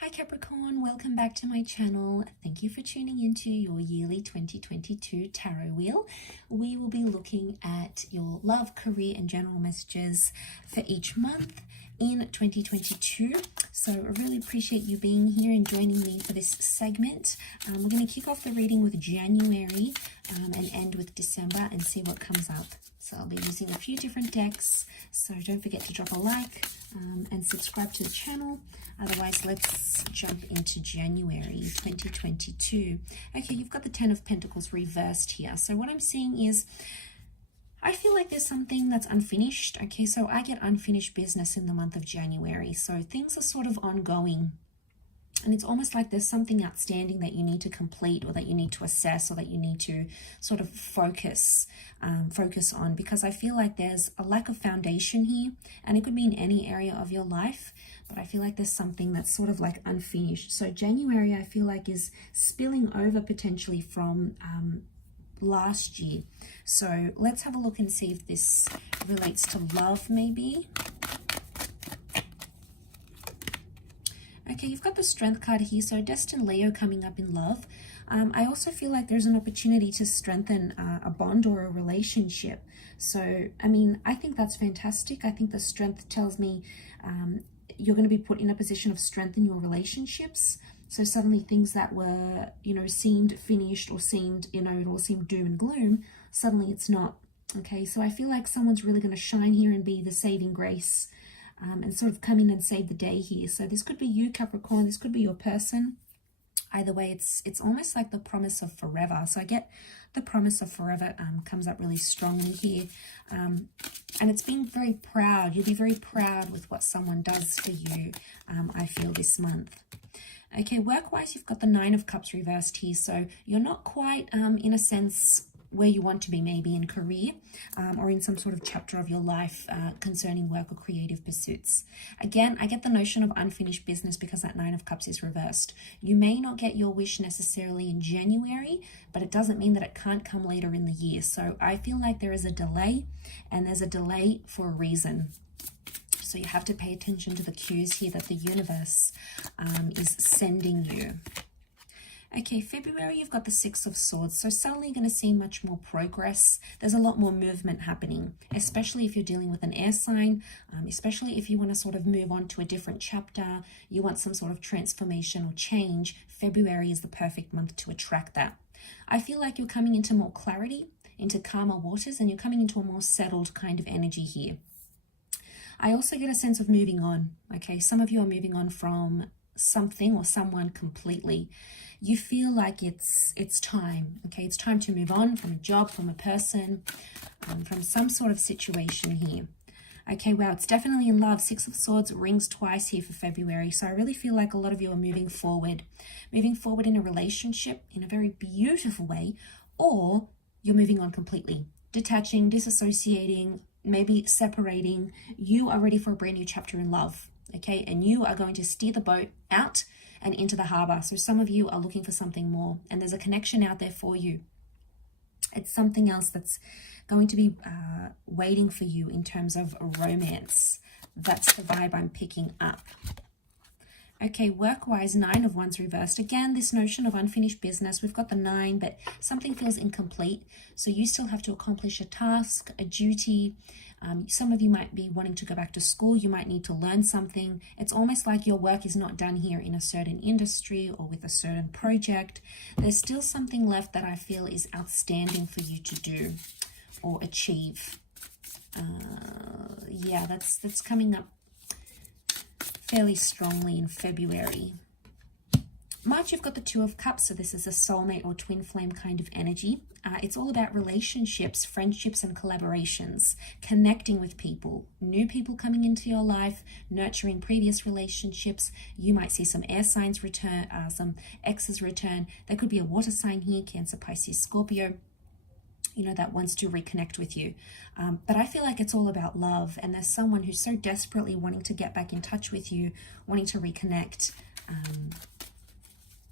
Hi Capricorn, welcome back to my channel. Thank you for tuning into your yearly 2022 tarot wheel. We will be looking at your love, career and general messages for each month in 2022. So I really appreciate you being here and joining me for this segment. We're going to kick off the reading with January and end with December and see what comes up. So I'll be using a few different decks, so don't forget to drop a like and subscribe to the channel. Otherwise, let's jump into January 2022. Okay, you've got the Ten of Pentacles reversed here. So what I'm seeing is, I feel like there's something that's unfinished. Okay, so I get unfinished business in the month of January. So things are sort of ongoing. And it's almost like there's something outstanding that you need to complete, or that you need to assess, or that you need to sort of focus on, because I feel like there's a lack of foundation here, and it could be in any area of your life, but I feel like there's something that's sort of like unfinished. So January, I feel like, is spilling over potentially from last year. So let's have a look and see if this relates to love maybe. Okay, you've got the Strength card here, so destined Leo coming up in love. I also feel like there's an opportunity to strengthen a bond or a relationship. So, I mean, I think that's fantastic. I think the Strength tells me you're going to be put in a position of strength in your relationships. So suddenly things that were, seemed finished, or seemed, it all seemed doom and gloom, suddenly it's not. Okay, so I feel like someone's really going to shine here and be the saving grace. And sort of come in and save the day here. So this could be you, Capricorn. This could be your person. Either way, it's almost like the promise of forever. So I get the promise of forever comes up really strongly here. And it's being very proud. You'll be very proud with what someone does for you, I feel, this month. Okay, work-wise, you've got the Nine of Cups reversed here. So you're not quite, in a sense, where you want to be, maybe in career or in some sort of chapter of your life concerning work or creative pursuits. Again, I get the notion of unfinished business because that Nine of Cups is reversed. You may not get your wish necessarily in January, but it doesn't mean that it can't come later in the year. So I feel like there is a delay, and there's a delay for a reason. So you have to pay attention to the cues here that the universe is sending you. Okay, February, you've got the Six of Swords. So suddenly you're going to see much more progress. There's a lot more movement happening, especially if you're dealing with an air sign, especially if you want to sort of move on to a different chapter, you want some sort of transformation or change. February is the perfect month to attract that. I feel like you're coming into more clarity, into calmer waters, and you're coming into a more settled kind of energy here. I also get a sense of moving on. Okay, some of you are moving on from something or someone completely. You feel like it's time. Okay, it's time to move on from a job, from a person, from some sort of situation here. Okay, wow, it's definitely in love. Six of Swords rings twice here for February. So I really feel like a lot of you are moving forward in a relationship in a very beautiful way, or you're moving on completely, detaching, disassociating, maybe separating. You are ready for a brand new chapter in love. Okay, and you are going to steer the boat out and into the harbor. So some of you are looking for something more, and there's a connection out there for you. It's something else that's going to be waiting for you in terms of romance. That's the vibe I'm picking up. Okay, work-wise, Nine of Wands reversed. Again, this notion of unfinished business. We've got the Nine, but something feels incomplete. So you still have to accomplish a task, a duty. Some of you might be wanting to go back to school. You might need to learn something. It's almost like your work is not done here in a certain industry or with a certain project. There's still something left that I feel is outstanding for you to do or achieve. Yeah, that's coming up fairly strongly in February. March, you've got the Two of Cups, so this is a soulmate or twin flame kind of energy. It's all about relationships, friendships, and collaborations, connecting with people, new people coming into your life, nurturing previous relationships. You might see some air signs return, some exes return. There could be a water sign here, Cancer, Pisces, Scorpio, that wants to reconnect with you. But I feel like it's all about love, and there's someone who's so desperately wanting to get back in touch with you, wanting to reconnect.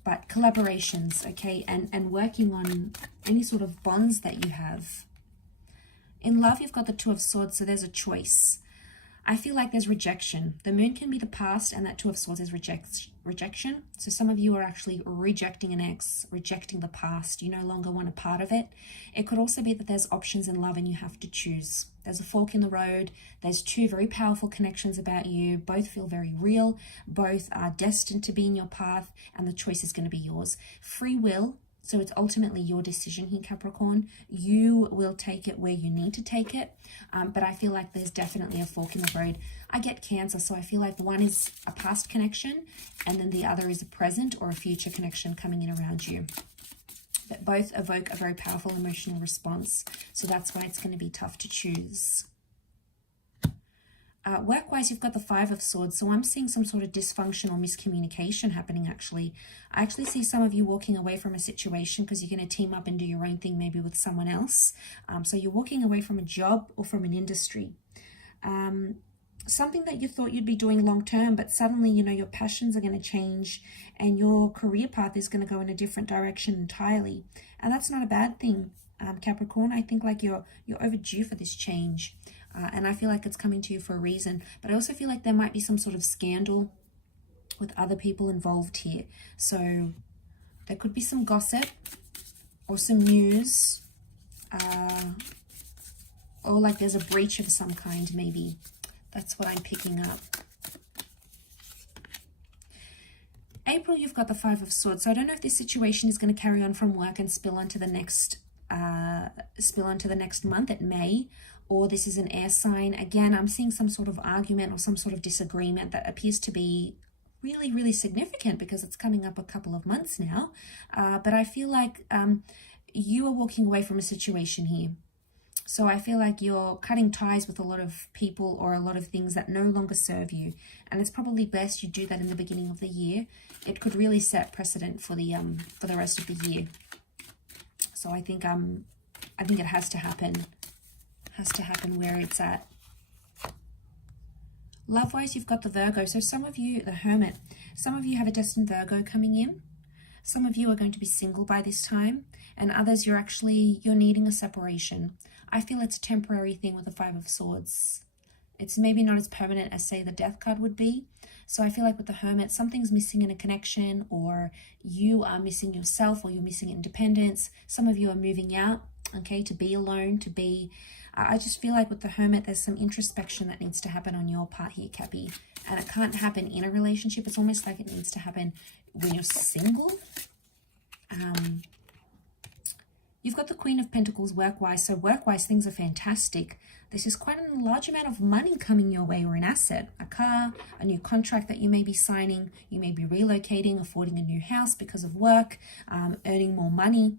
But collaborations, okay, and working on any sort of bonds that you have. In love, you've got the Two of Swords, so there's a choice. I feel like there's rejection. The moon can be the past, and that Two of Swords is rejection. So some of you are actually rejecting an ex, rejecting the past. You no longer want a part of it. It could also be that there's options in love and you have to choose. There's a fork in the road. There's two very powerful connections about you. Both feel very real. Both are destined to be in your path, and the choice is going to be yours. Free will. So it's ultimately your decision here, Capricorn. You will take it where you need to take it. But I feel like there's definitely a fork in the road. I get Cancer, so I feel like one is a past connection and then the other is a present or a future connection coming in around you. But both evoke a very powerful emotional response. So that's why it's going to be tough to choose. Work-wise, you've got the Five of Swords. So I'm seeing some sort of dysfunction or miscommunication happening, actually. I actually see some of you walking away from a situation because you're going to team up and do your own thing, maybe with someone else. So you're walking away from a job or from an industry. Something that you thought you'd be doing long-term, but suddenly, you know, your passions are going to change and your career path is going to go in a different direction entirely. And that's not a bad thing, Capricorn. I think like you're overdue for this change. And I feel like it's coming to you for a reason. But I also feel like there might be some sort of scandal with other people involved here. So there could be some gossip or some news. Or like there's a breach of some kind maybe. That's what I'm picking up. April, you've got the Five of Swords. So I don't know if this situation is going to carry on from work and spill onto the next month. It may. Or this is an air sign. Again, I'm seeing some sort of argument or some sort of disagreement that appears to be really, really significant because it's coming up a couple of months now. But I feel like you are walking away from a situation here. So I feel like you're cutting ties with a lot of people or a lot of things that no longer serve you. And it's probably best you do that in the beginning of the year. It could really set precedent for the rest of the year. So I think it has to happen. Has to happen where it's at. Love-wise, you've got the Virgo. So some of you, the Hermit, some of you have a destined Virgo coming in. Some of you are going to be single by this time. And others, you're needing a separation. I feel it's a temporary thing with the Five of Swords. It's maybe not as permanent as, say, the Death card would be. So I feel like with the Hermit, something's missing in a connection, or you are missing yourself, or you're missing independence. Some of you are moving out, okay, to be alone, to be... I just feel like with the Hermit, there's some introspection that needs to happen on your part here, Cappy. And it can't happen in a relationship. It's almost like it needs to happen when you're single. You've got the Queen of Pentacles work-wise. So work-wise, things are fantastic. This is quite a large amount of money coming your way, or an asset, a car, a new contract that you may be signing. You may be relocating, affording a new house because of work, earning more money,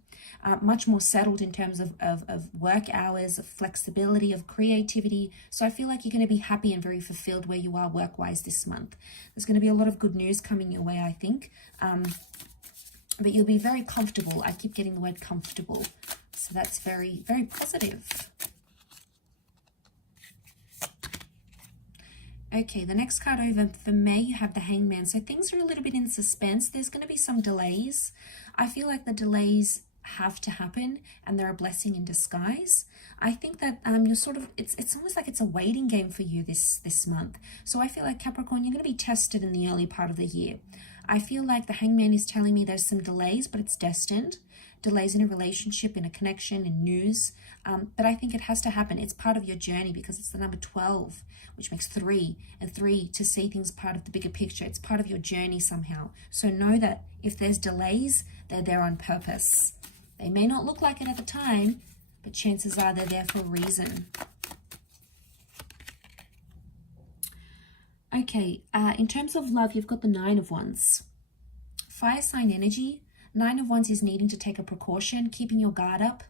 much more settled in terms of work hours, of flexibility, of creativity. So I feel like you're going to be happy and very fulfilled where you are work-wise this month. There's going to be a lot of good news coming your way, I think. But you'll be very comfortable. I keep getting the word comfortable. So that's very, very positive. Okay, the next card over for May, you have the Hangman. So things are a little bit in suspense. There's going to be some delays. I feel like the delays have to happen and they're a blessing in disguise. I think that you're sort of, it's almost like it's a waiting game for you this month. So I feel like Capricorn, you're going to be tested in the early part of the year. I feel like the Hangman is telling me there's some delays, but it's destined. Delays in a relationship, in a connection, in news. But I think it has to happen. It's part of your journey because it's the number 12, which makes 3. And 3, to see things part of the bigger picture. It's part of your journey somehow. So know that if there's delays, they're there on purpose. They may not look like it at the time, but chances are they're there for a reason. Okay, in terms of love, you've got the Nine of Wands. Fire sign energy. Nine of Wands is needing to take a precaution, keeping your guard up,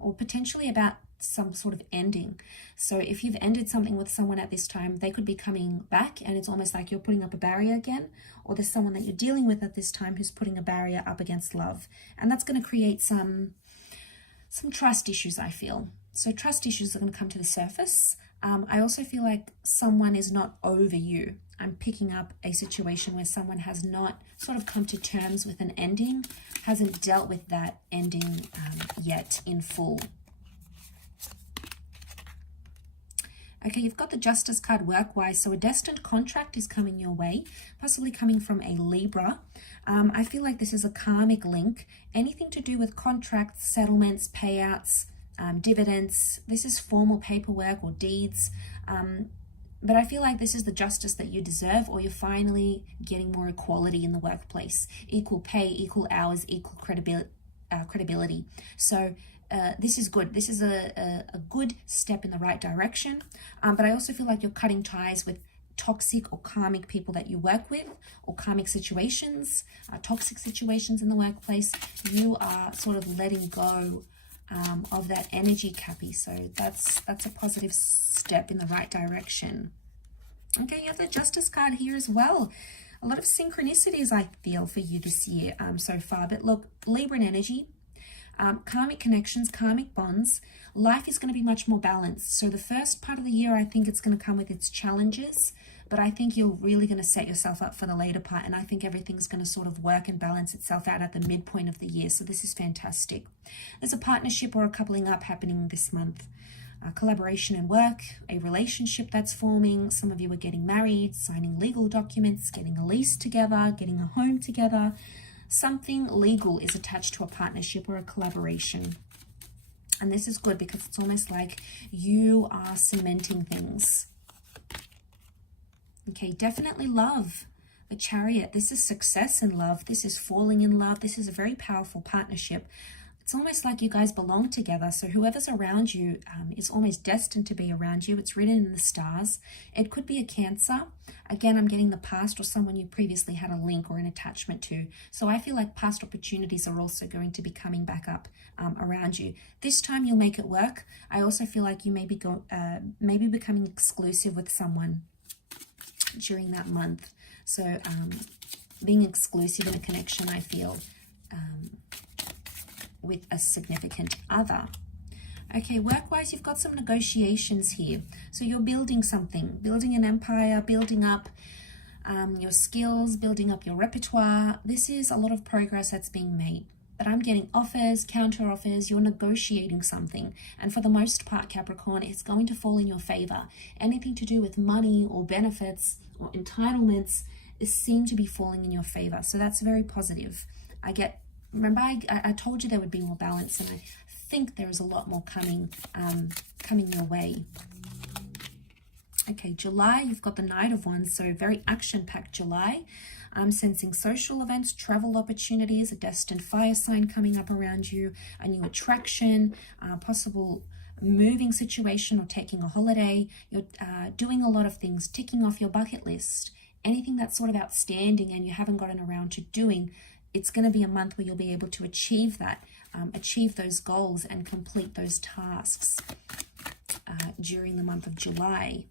or potentially about some sort of ending. So if you've ended something with someone at this time, they could be coming back and it's almost like you're putting up a barrier again, or there's someone that you're dealing with at this time who's putting a barrier up against love. And that's going to create some trust issues, I feel. So trust issues are going to come to the surface. I also feel like someone is not over you. I'm picking up a situation where someone has not sort of come to terms with an ending, hasn't dealt with that ending yet in full. Okay, you've got the Justice card work-wise, so a destined contract is coming your way, possibly coming from a Libra. I feel like this is a karmic link. Anything to do with contracts, settlements, payouts, dividends. This is formal paperwork or deeds. But I feel like this is the justice that you deserve, or you're finally getting more equality in the workplace. Equal pay, equal hours, equal credibility. So this is good. This is a good step in the right direction. But I also feel like you're cutting ties with toxic or karmic people that you work with, or karmic situations, toxic situations in the workplace. You are sort of letting go of that energy, Cappy. So that's a positive step in the right direction. Okay, you have the Justice card here as well. A lot of synchronicities I feel for you this year so far. But look, Libran energy, karmic connections, karmic bonds. Life is going to be much more balanced. So the first part of the year, I think it's going to come with its challenges, but I think you're really going to set yourself up for the later part, and I think everything's going to sort of work and balance itself out at the midpoint of the year. So this is fantastic. There's a partnership or a coupling up happening this month. Collaboration and work, a relationship that's forming. Some of you are getting married, signing legal documents, getting a lease together, getting a home together. Something legal is attached to a partnership or a collaboration. And this is good because it's almost like you are cementing things. Okay, definitely love. The Chariot, this is success in love. This is falling in love. This is a very powerful partnership. It's almost like you guys belong together. So whoever's around you is almost destined to be around you. It's written in the stars. It could be a Cancer. Again, I'm getting the past or someone you previously had a link or an attachment to. So I feel like past opportunities are also going to be coming back up around you. This time you'll make it work. I also feel like you may be maybe becoming exclusive with someone during that month. So being exclusive in a connection, I feel, with a significant other. Okay, work-wise, you've got some negotiations here. So you're building something, building an empire, building up your skills, building up your repertoire. This is a lot of progress that's being made. But I'm getting offers, counter offers, you're negotiating something. And for the most part, Capricorn, it's going to fall in your favor. Anything to do with money or benefits or entitlements seem to be falling in your favor. So that's very positive. Remember, I told you there would be more balance, and I think there is a lot more coming your way. Okay, July, you've got the Knight of Wands, so very action-packed July. I'm sensing social events, travel opportunities, a destined fire sign coming up around you, a new attraction, possible moving situation or taking a holiday. You're doing a lot of things, ticking off your bucket list. Anything that's sort of outstanding and you haven't gotten around to doing, it's going to be a month where you'll be able to achieve that, achieve those goals and complete those tasks during the month of July.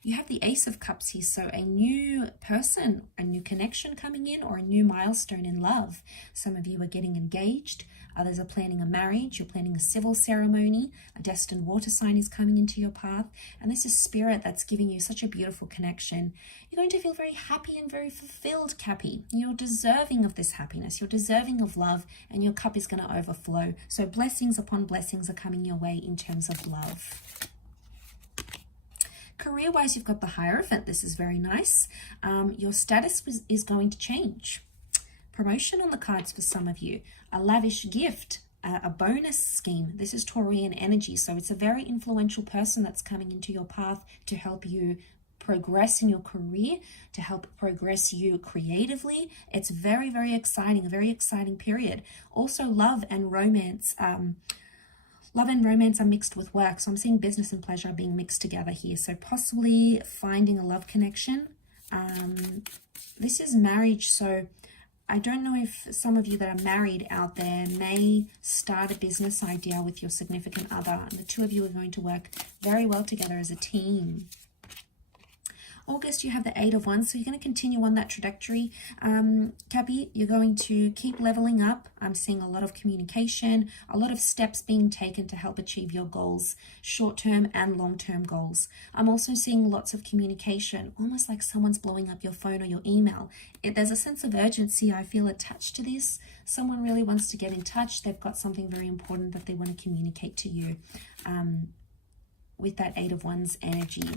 You have the Ace of Cups here, so a new person, a new connection coming in, or a new milestone in love. Some of you are getting engaged, others are planning a marriage, you're planning a civil ceremony, a destined water sign is coming into your path, and this is Spirit that's giving you such a beautiful connection. You're going to feel very happy and very fulfilled, Cappy. You're deserving of this happiness, you're deserving of love, and your cup is going to overflow. So blessings upon blessings are coming your way in terms of love. Career-wise, you've got the Hierophant. This is very nice. Your status is going to change. Promotion on the cards for some of you. A lavish gift, a bonus scheme. This is Taurian energy, so it's a very influential person that's coming into your path to help you progress in your career, to help progress you creatively. It's very, very exciting, a very exciting period. Also, love and romance. Love and romance are mixed with work. So I'm seeing business and pleasure being mixed together here. So possibly finding a love connection. This is marriage. So I don't know if some of you that are married out there may start a business idea with your significant other. And the two of you are going to work very well together as a team. August, you have the Eight of Wands, so you're going to continue on that trajectory. Cappy, you're going to keep leveling up. I'm seeing a lot of communication, a lot of steps being taken to help achieve your goals, short-term and long-term goals. I'm also seeing lots of communication, almost like someone's blowing up your phone or your email. There's a sense of urgency I feel attached to this. Someone really wants to get in touch. They've got something very important that they want to communicate to you. with that Eight of Wands energy.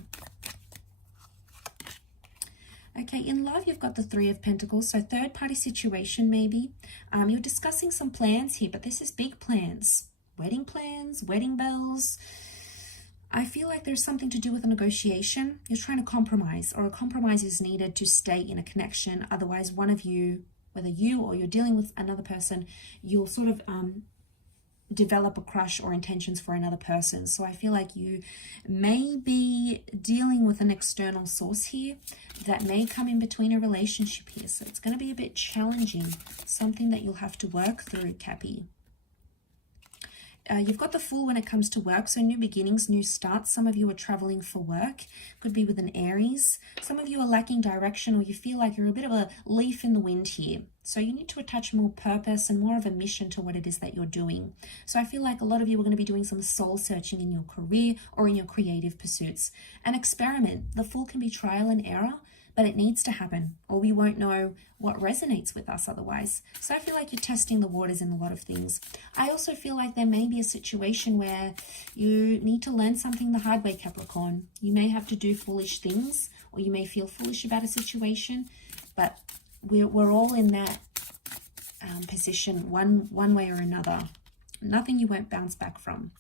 Okay, in love, you've got the Three of Pentacles, so third-party situation maybe. You're discussing some plans here, but this is big plans, wedding bells. I feel like there's something to do with a negotiation. You're trying to compromise, or a compromise is needed to stay in a connection. Otherwise, one of you, whether you or you're dealing with another person, you'll sort of develop a crush or intentions for another person. So I feel like you may be dealing with an external source here that may come in between a relationship here. So it's going to be a bit challenging, something that you'll have to work through, Cappy. You've got the Fool when it comes to work, so new beginnings, new starts. Some of you are traveling for work, could be with an Aries. Some of you are lacking direction, or you feel like you're a bit of a leaf in the wind here. So you need to attach more purpose and more of a mission to what it is that you're doing. So I feel like a lot of you are going to be doing some soul searching in your career or in your creative pursuits. An experiment. The Fool can be trial and error, but it needs to happen, or we won't know what resonates with us otherwise. So I feel like you're testing the waters in a lot of things. I also feel like there may be a situation where you need to learn something the hard way, Capricorn. You may have to do foolish things, or you may feel foolish about a situation, but we're all in that position one way or another. Nothing you won't bounce back from.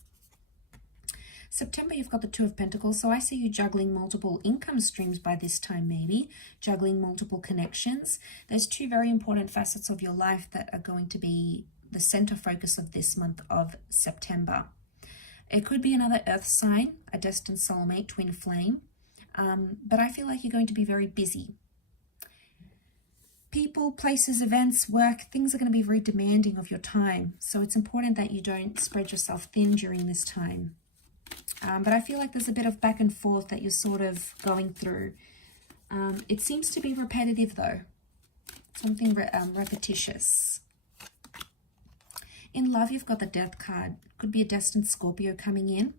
September, you've got the Two of Pentacles, so I see you juggling multiple income streams by this time, maybe juggling multiple connections. There's two very important facets of your life that are going to be the center focus of this month of September. It could be another earth sign, a destined soulmate, twin flame, but I feel like you're going to be very busy. People, places, events, work, things are going to be very demanding of your time, so it's important that you don't spread yourself thin during this time. But I feel like there's a bit of back and forth that you're sort of going through. It seems to be repetitive though. Something repetitious. In love, you've got the Death card. Could be a destined Scorpio coming in.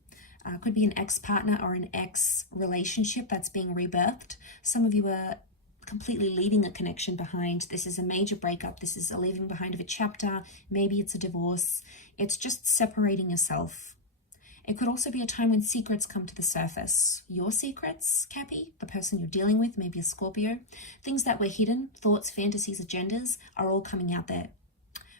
Could be an ex-partner or an ex-relationship that's being rebirthed. Some of you are completely leaving a connection behind. This is a major breakup. This is a leaving behind of a chapter. Maybe it's a divorce. It's just separating yourself. It could also be a time when secrets come to the surface. Your secrets, Cappy, the person you're dealing with, maybe a Scorpio. Things that were hidden, thoughts, fantasies, agendas, are all coming out there.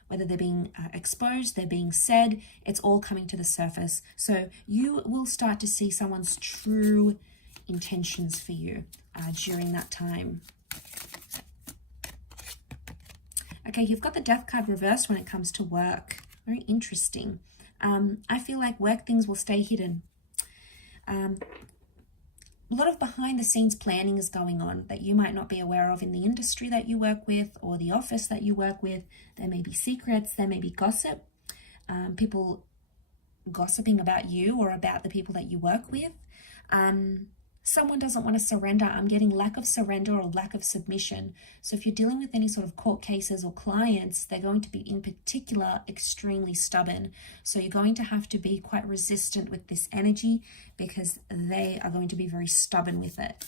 Whether they're being exposed, they're being said, it's all coming to the surface. So you will start to see someone's true intentions for you during that time. Okay, you've got the Death card reversed when it comes to work. Very interesting. I feel like work things will stay hidden. A lot of behind the scenes planning is going on that you might not be aware of in the industry that you work with or the office that you work with. There may be secrets, there may be gossip, people gossiping about you or about the people that you work with. Someone doesn't want to surrender. I'm getting lack of surrender or lack of submission. So if you're dealing with any sort of court cases or clients, they're going to be in particular extremely stubborn. So you're going to have to be quite resistant with this energy because they are going to be very stubborn with it.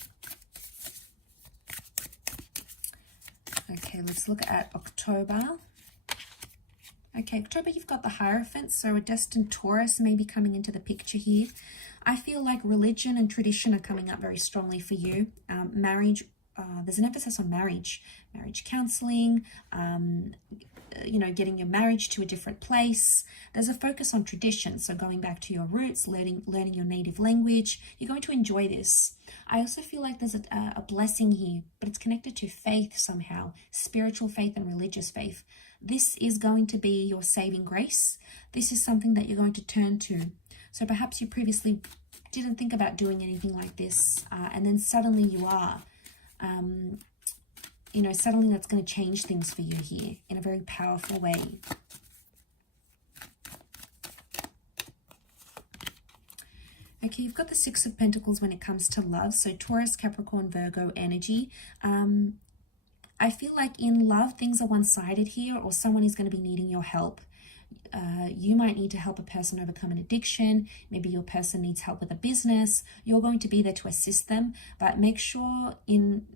Okay, let's look at October. Okay, October, you've got the Hierophant, so a destined Taurus may be coming into the picture here. I feel like religion and tradition are coming up very strongly for you. Marriage, there's an emphasis on marriage counseling, getting your marriage to a different place. There's a focus on tradition, so going back to your roots, learning your native language. You're going to enjoy this. I also feel like there's a blessing here, but it's connected to faith somehow, spiritual faith and religious faith. This is going to be your saving grace. This is something that you're going to turn to. So perhaps you previously didn't think about doing anything like this, and then suddenly you are. Suddenly that's going to change things for you here in a very powerful way. Okay, you've got the Six of Pentacles when it comes to love. So Taurus, Capricorn, Virgo energy. I feel like in love, things are one-sided here, or someone is going to be needing your help. You might need to help a person overcome an addiction. Maybe your person needs help with a business. You're going to be there to assist them, but make sure in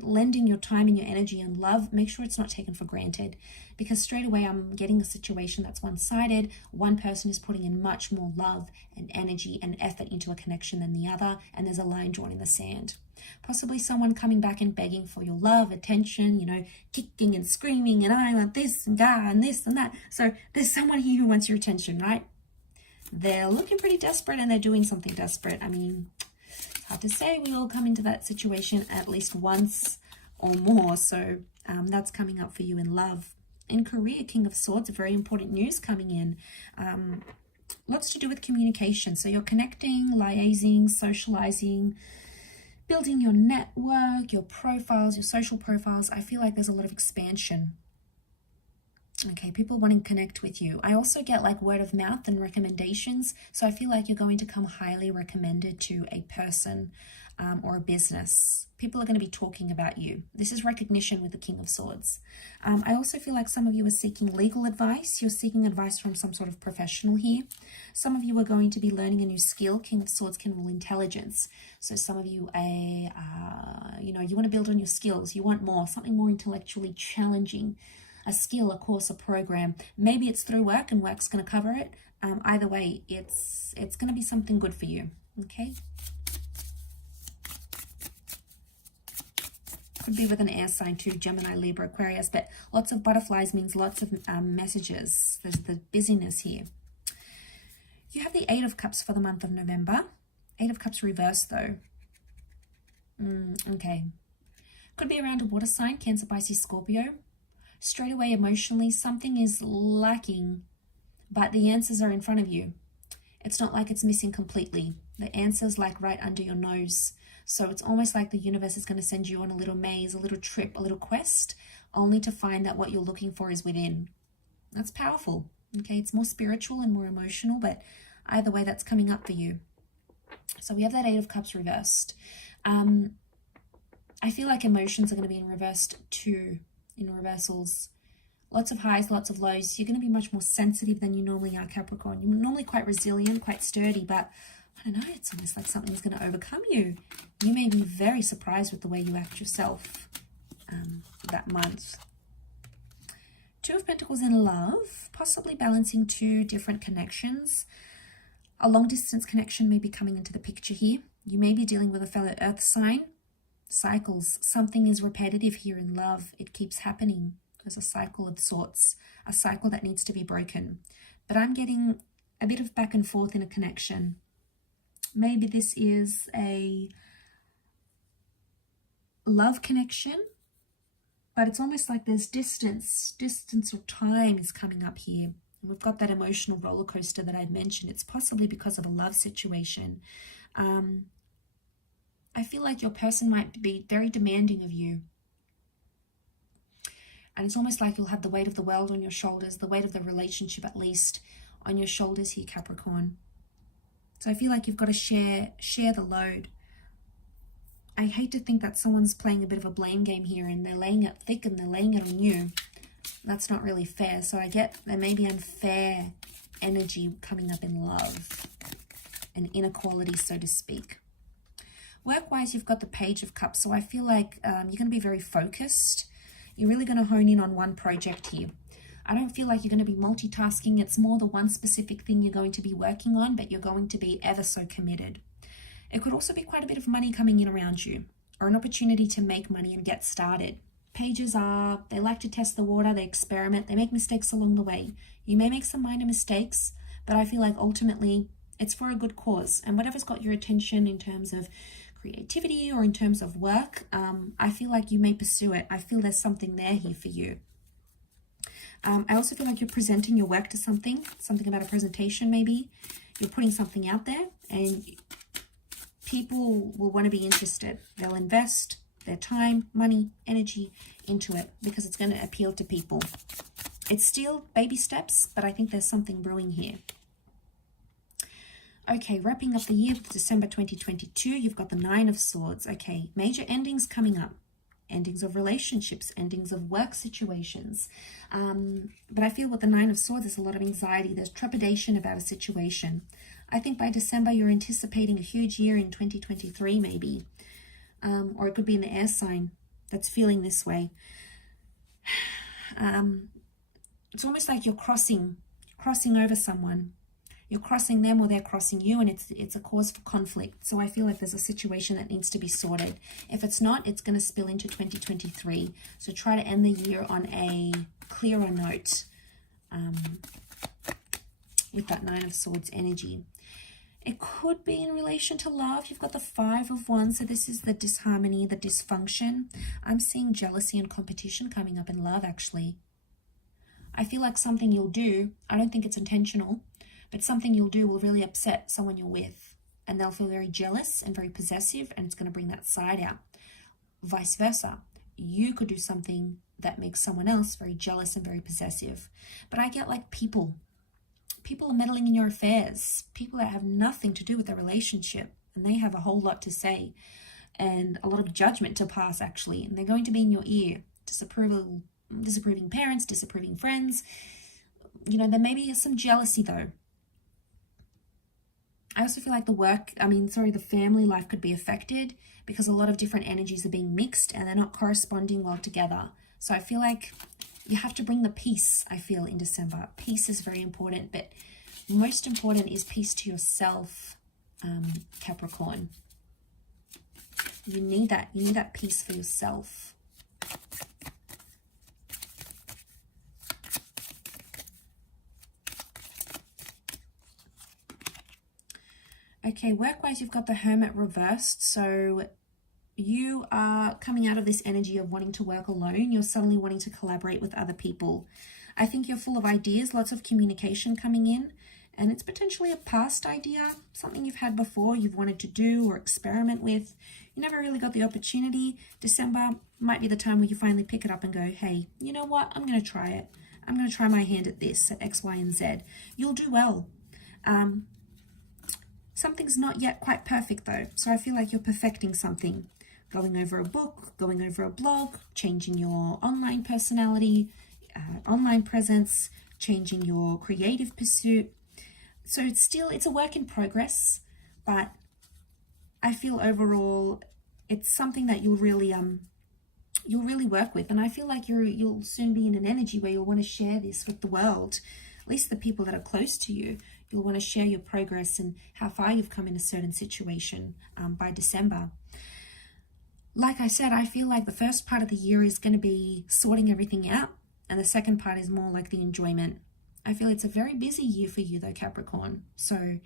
lending your time and your energy and love, make sure it's not taken for granted, because straight away I'm getting a situation that's one-sided. One person is putting in much more love and energy and effort into a connection than the other, and there's a line drawn in the sand. Possibly someone coming back and begging for your love, attention, you know, kicking and screaming, and I want this and that and this and that. So there's someone here who wants your attention, right? They're looking pretty desperate, and they're doing something desperate. I mean, it's hard to say. We all come into that situation at least once or more. So that's coming up for you in love. In career, King of Swords, very important news coming in. Lots to do with communication. So you're connecting, liaising, socializing, building your network, your profiles, your social profiles. I feel like there's a lot of expansion. Okay, people wanting to connect with you. I also get like word of mouth and recommendations. So I feel like you're going to come highly recommended to a person or a business. People are going to be talking about you. This is recognition with the King of Swords. I also feel like some of you are seeking legal advice. You're seeking advice from some sort of professional here. Some of you are going to be learning a new skill. King of Swords can rule intelligence. So some of you, you know, you want to build on your skills. You want more, something more intellectually challenging. A skill, a course, a program. Maybe it's through work and work's going to cover it. Either way, it's going to be something good for you. Okay. Could be with an air sign too, Gemini, Libra, Aquarius, but lots of butterflies means lots of messages. There's the busyness here. You have the 8 of Cups for the month of November. 8 of Cups reversed though. Okay. Could be around a water sign, Cancer, Pisces, Scorpio. Straight away, emotionally, something is lacking, but the answers are in front of you. It's not like it's missing completely. The answer's like right under your nose. So it's almost like the universe is going to send you on a little maze, a little trip, a little quest, only to find that what you're looking for is within. That's powerful. Okay, it's more spiritual and more emotional, but either way, that's coming up for you. So we have that 8 of Cups reversed. I feel like emotions are going to be in reversed too. In reversals, lots of highs, lots of lows. You're going to be much more sensitive than you normally are, Capricorn. You're normally quite resilient, quite sturdy, but I don't know, it's almost like something's going to overcome you. You may be very surprised with the way you act yourself that month. 2 of Pentacles in love, possibly balancing 2 different connections. A long distance connection may be coming into the picture here. You may be dealing with a fellow earth sign. Cycles, something is repetitive here in love. It keeps happening. There's a cycle of sorts, a cycle that needs to be broken. But I'm getting a bit of back and forth in a connection. Maybe this is a love connection, but it's almost like there's distance or time is coming up here. And we've got that emotional roller coaster that I mentioned. It's possibly because of a love situation. I feel like your person might be very demanding of you. And it's almost like you'll have the weight of the world on your shoulders, the weight of the relationship at least on your shoulders here, Capricorn. So I feel like you've got to share the load. I hate to think that someone's playing a bit of a blame game here and they're laying it thick and they're laying it on you. That's not really fair. So I get there may be unfair energy coming up in love, an inequality, so to speak. Work-wise, you've got the Page of Cups, so I feel like you're going to be very focused. You're really going to hone in on one project here. I don't feel like you're going to be multitasking. It's more the one specific thing you're going to be working on, but you're going to be ever so committed. It could also be quite a bit of money coming in around you, or an opportunity to make money and get started. Pages they like to test the water, they experiment, they make mistakes along the way. You may make some minor mistakes, but I feel like ultimately it's for a good cause. And whatever's got your attention in terms of creativity or in terms of work, I feel like you may pursue it. I feel there's something there here for you. I also feel like you're presenting your work to something about a presentation maybe. You're putting something out there and people will want to be interested. They'll invest their time, money, energy into it because it's going to appeal to people. It's still baby steps, but I think there's something brewing here. Okay, wrapping up the year with December 2022, you've got the 9 of Swords. Okay, major endings coming up. Endings of relationships, endings of work situations. But I feel with the 9 of Swords, there's a lot of anxiety. There's trepidation about a situation. I think by December, you're anticipating a huge year in 2023 maybe. Or it could be an air sign. that's feeling this way. It's almost like you're crossing over someone. You're crossing them or they're crossing you, and it's a cause for conflict. So I feel like there's a situation that needs to be sorted. If it's not, it's going to spill into 2023. So try to end the year on a clearer note with that Nine of Swords energy. It could be in relation to love. You've got the Five of Wands, so this is the disharmony, the dysfunction. I'm seeing jealousy and competition coming up in love, actually. I feel like something you'll do, I don't think it's intentional, but something you'll do will really upset someone you're with, and they'll feel very jealous and very possessive, and it's going to bring that side out. Vice versa. You could do something that makes someone else very jealous and very possessive. But I get like people are meddling in your affairs, people that have nothing to do with the relationship, and they have a whole lot to say and a lot of judgment to pass, actually, and they're going to be in your ear. Disapproving parents, disapproving friends. You know, there may be some jealousy though. I also feel like the family life could be affected because a lot of different energies are being mixed and they're not corresponding well together. So I feel like you have to bring the peace, I feel, in December. Peace is very important, but most important is peace to yourself, Capricorn. You need that. You need that peace for yourself. Okay, work-wise, you've got the Hermit reversed. So you are coming out of this energy of wanting to work alone. You're suddenly wanting to collaborate with other people. I think you're full of ideas, lots of communication coming in, and it's potentially a past idea, something you've had before, you've wanted to do or experiment with. You never really got the opportunity. December might be the time where you finally pick it up and go, hey, you know what? I'm going to try it. I'm going to try my hand at this, at X, Y, and Z. You'll do well. Something's not yet quite perfect though, so I feel like you're perfecting something. Going over a book, going over a blog, changing your online personality, online presence, changing your creative pursuit. So it's a work in progress, but I feel overall it's something that you'll really work with, and I feel like you'll soon be in an energy where you'll want to share this with the world, at least the people that are close to you. You'll want to share your progress and how far you've come in a certain situation by December. Like I said, I feel like the first part of the year is going to be sorting everything out, and the second part is more like the enjoyment. I feel it's a very busy year for you though, Capricorn. So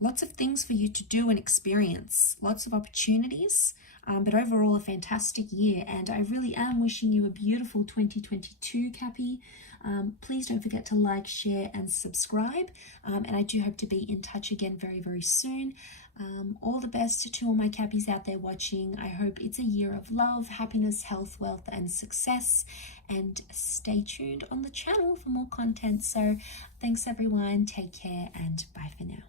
lots of things for you to do and experience, lots of opportunities, but overall a fantastic year. And I really am wishing you a beautiful 2022, Cappy. Please don't forget to like, share, and subscribe. And I do hope to be in touch again very, very soon. All the best to all my Cappies out there watching. I hope it's a year of love, happiness, health, wealth, and success. And stay tuned on the channel for more content. So thanks everyone. Take care and bye for now.